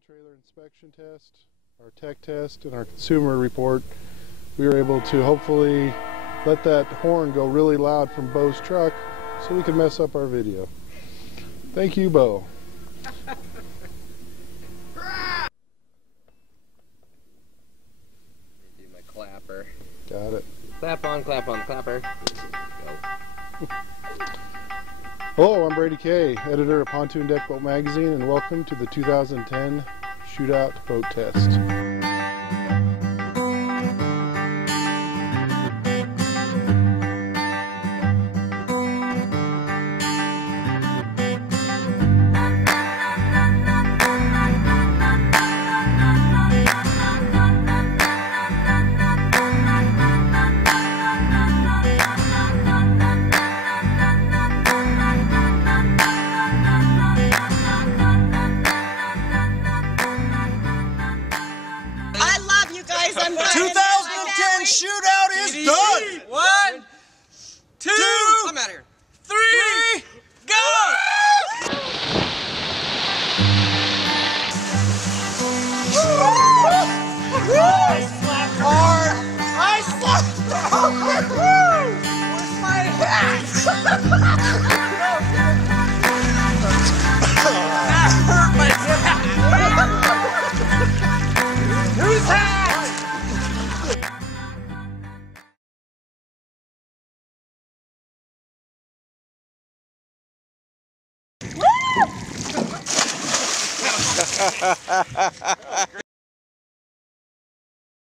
trailer inspection test, our tech test, and our consumer report, we were able to hopefully let that horn go really loud from Bo's truck so we can mess up our video. Thank you, Bo. Do my clapper. Got it. Clap on the clapper. Go. Hello, I'm Brady Kay, editor of Pontoon Deck Boat Magazine, and welcome to the 2010 Shootout Boat Test. I love you guys. I'm 2010 shootout is done. 1, 2, I'm out of here. 3, go! I slapped hard. I slapped hard. Where's my hat? That hurt my hat. Whose hat?